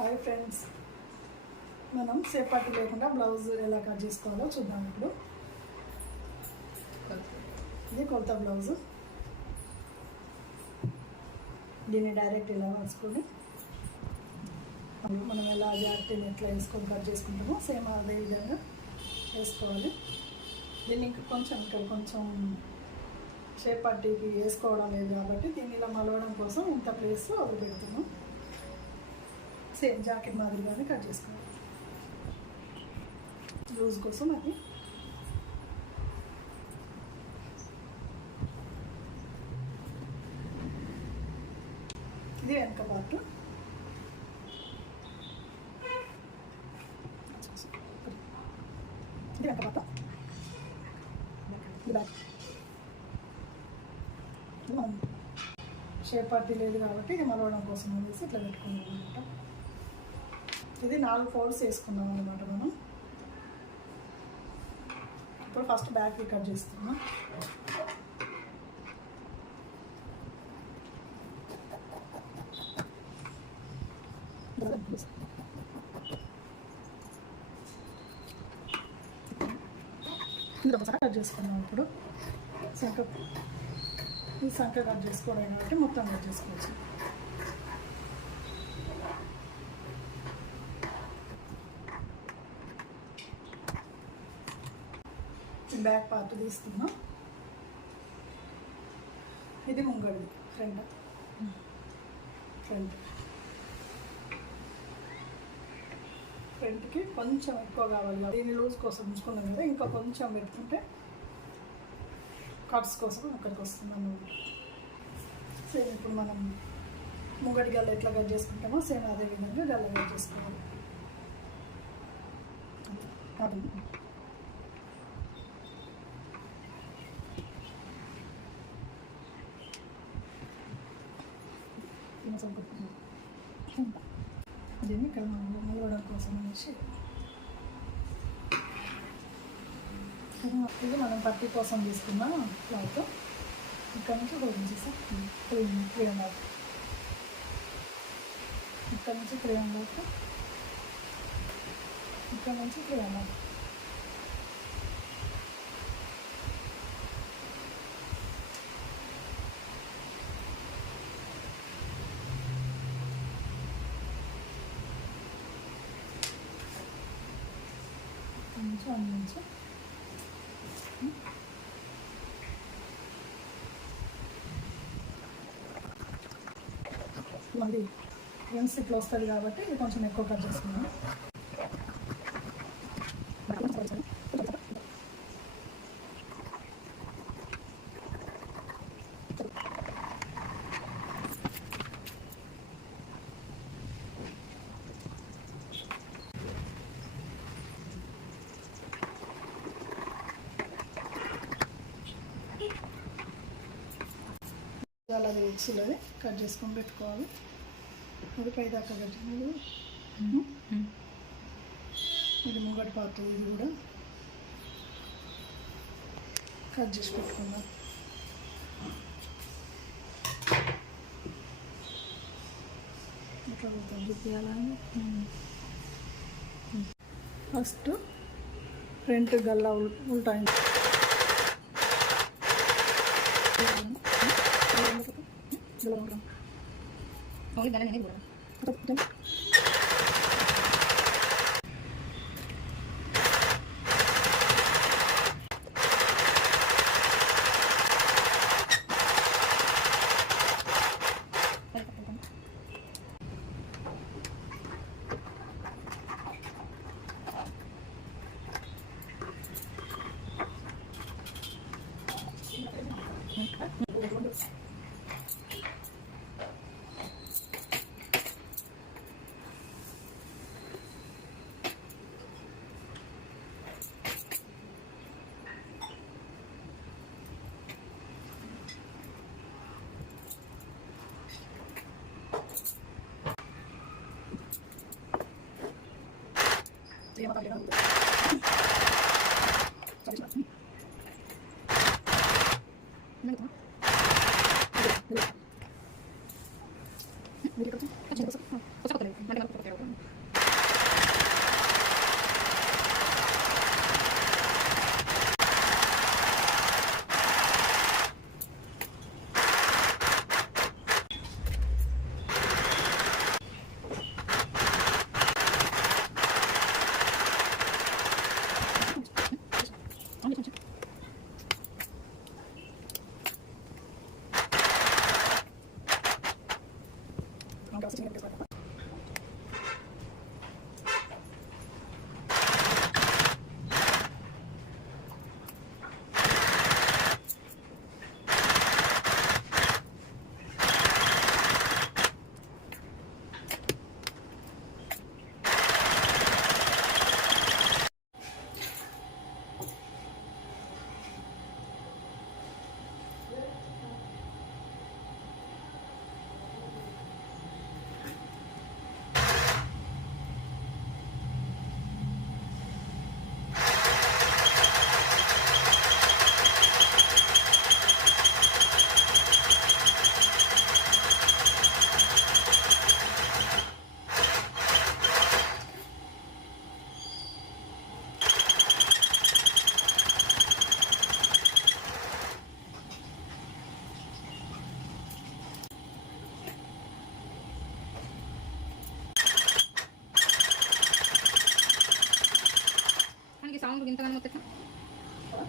Hi friends. మనం సేపటి లేకుండా బ్లౌజ్ ఎలా కట్ చేసుకోవాలో చూద్దాం ఇప్పుడు. ఇది కొలత బ్లౌజ్. దీన్ని డైరెక్ట్ ఇలా వేసుకొని మనం ఎలా జాగ్రత్తని ఎట్లా వేసుకొని కట్ చేసుకుంటామో సేమ్ అదే విధంగా వేసుకోవాలి. దీన్ని ఇంకా కొంచెం ఇక్కడ కొంచెం షేప్ వేసుకోవడం లేదు కాబట్టి దీన్ని ఇలా మలవడం కోసం ఇంత ప్లేస్ వదిలిపెడుతున్నాం సేమ్ జాకెట్ మాదిరిగానే కట్ చేసుకోవాలి. లూజ్ కోసం అది. ఇది వెనక పాటు ఇది వెనక పాట ఇది షేప్ పార్టీ లేదు కాబట్టి ఇది మలవడం కోసం అనేసి ఇట్లా పెట్టుకున్నాం అనమాట ఇది నాలుగు ఫోల్డ్స్ వేసుకున్నాం అనమాట మనం. ఇప్పుడు ఫస్ట్ బ్యాక్ కట్ చేస్తున్నాం. కట్ చేసుకున్నాం ఇప్పుడు. సంక ఈ సంక కట్ చేసుకోవడం కాబట్టి మొత్తం కట్ చేసుకోవచ్చు. బ్యాక్ పార్ట్ తీస్తున్నా. ఇది ముంగడిది ఫ్రంట్. ఫ్రంట్. ఫ్రంట్కి కొంచెం ఎక్కువ కావాలి దీన్ని లూజ్ కోసం ఉంచుకున్నాం కదా ఇంకా కొంచెం పెట్టుకుంటే కట్స్ కోసం అక్కడికి వస్తున్నాము సేమ్ ఇప్పుడు మనం ముంగటి గల్ల ఎట్లా కట్ చేసుకుంటామో సేమ్ అదే విధంగా గల్ల కట్ చేసుకోవాలి. అది. దీన్ని ఇక్కడ మనం నిలవడం కోసం అనేసి ఇది మనం పత్తి కోసం తీసుకున్న క్లాత్ ఇక్కడ నుంచి హోల్డింగ్ చేసాం త్రీ త్రీ అండ్ హాఫ్ ఇక్కడ నుంచి త్రీ అండ్ హాఫ్ ఇక్కడ నుంచి త్రీ అండ్ హాఫ్ కొంచెం అందించి మళ్ళీ ఎన్స్ ఇట్లా వస్తుంది కాబట్టి ఇది కొంచెం ఎక్కువ కట్ చేసుకున్నాను అలా వేసినది కట్ చేసుకొని పెట్టుకోవాలి. అది పైదాకా పెట్టినది ఇది ముంగటి పార్ట్ ఇది కూడా కట్ చేసి పెట్టుకుందాం. ఫస్ట్ ఫ్రంట్ గల్లా ఉంటాయి గల్లా ఉంటాం Okay. Kaya mapagano.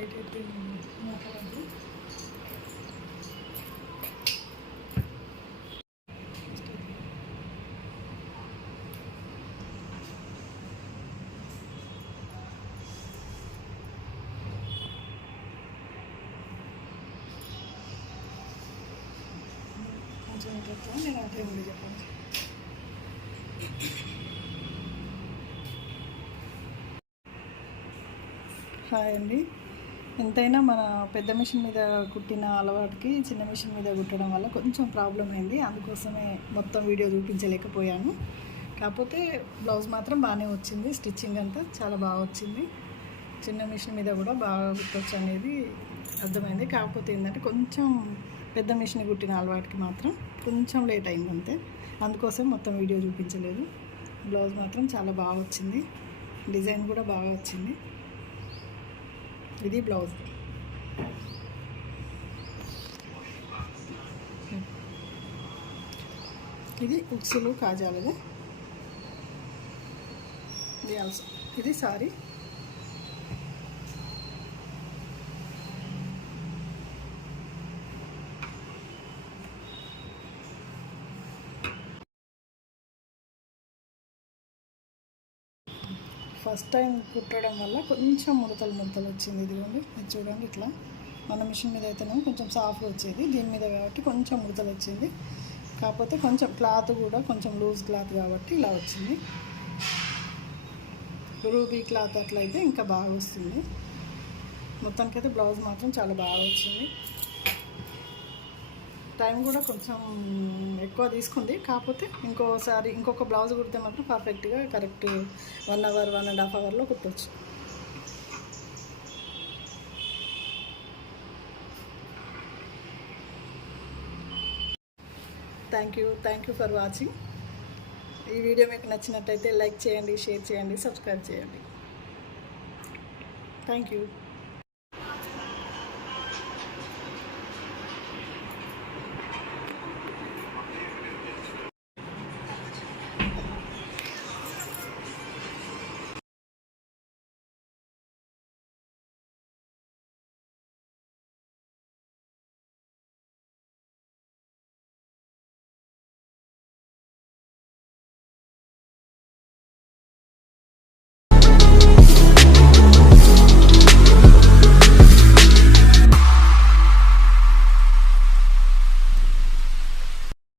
బయట మాట్లాడద్దు. కొంచెం ఇట్లా నేను అదే ఉండి చెప్పండి హాయ్ అండి. ఎంతైనా మన పెద్ద మిషన్ మీద కుట్టిన అలవాటుకి చిన్న మిషన్ మీద కుట్టడం వల్ల కొంచెం ప్రాబ్లం అయింది. అందుకోసమే మొత్తం వీడియో చూపించలేకపోయాను. కాకపోతే బ్లౌజ్ మాత్రం బాగానే వచ్చింది. స్టిచ్చింగ్ అంతా చాలా బాగా వచ్చింది. చిన్న మిషన్ మీద కూడా బాగా కుట్టొచ్చు అనేది అర్థమైంది. కాకపోతే ఏంటంటే కొంచెం పెద్ద మిషన్ కుట్టిన అలవాటుకి మాత్రం కొంచెం లేట్ అయింది అంతే. అందుకోసం మొత్తం వీడియో చూపించలేదు. బ్లౌజ్ మాత్రం చాలా బాగా వచ్చింది. డిజైన్ కూడా బాగా వచ్చింది. ఇది బ్లౌజ్. ఇది ఉక్సులు కాజాలది ఇది. ఆల్సో ఇది సారీ. ఫస్ట్ టైం కుట్టడం వల్ల కొంచెం ముడతలు ముడతలు వచ్చింది. ఇదిగోండి ఇది చూడండి ఇట్లా. మన మిషన్ మీద అయితేనేమో కొంచెం సాఫ్ట్ వచ్చేది. దీని మీద కాబట్టి కొంచెం ముడతలు వచ్చింది. కాకపోతే కొంచెం క్లాత్ కూడా కొంచెం లూజ్ క్లాత్ కాబట్టి ఇలా వచ్చింది. రూబీ క్లాత్ అట్లయితే ఇంకా బాగా వస్తుంది. మొత్తానికైతే బ్లౌజ్ మాత్రం చాలా బాగా వచ్చింది. టైం కూడా కొంచెం ఎక్కువ తీసుకుంది. కాకపోతే ఇంకోసారి ఇంకొక బ్లౌజ్ కుడితే మాత్రం పర్ఫెక్ట్గా correct one hour one and half అవర్లో కుట్టచ్చు. Thank you thank you for watching ఈ వీడియో మీకు నచ్చినట్టయితే లైక్ చేయండి షేర్ చేయండి సబ్స్క్రైబ్ చేయండి. Thank you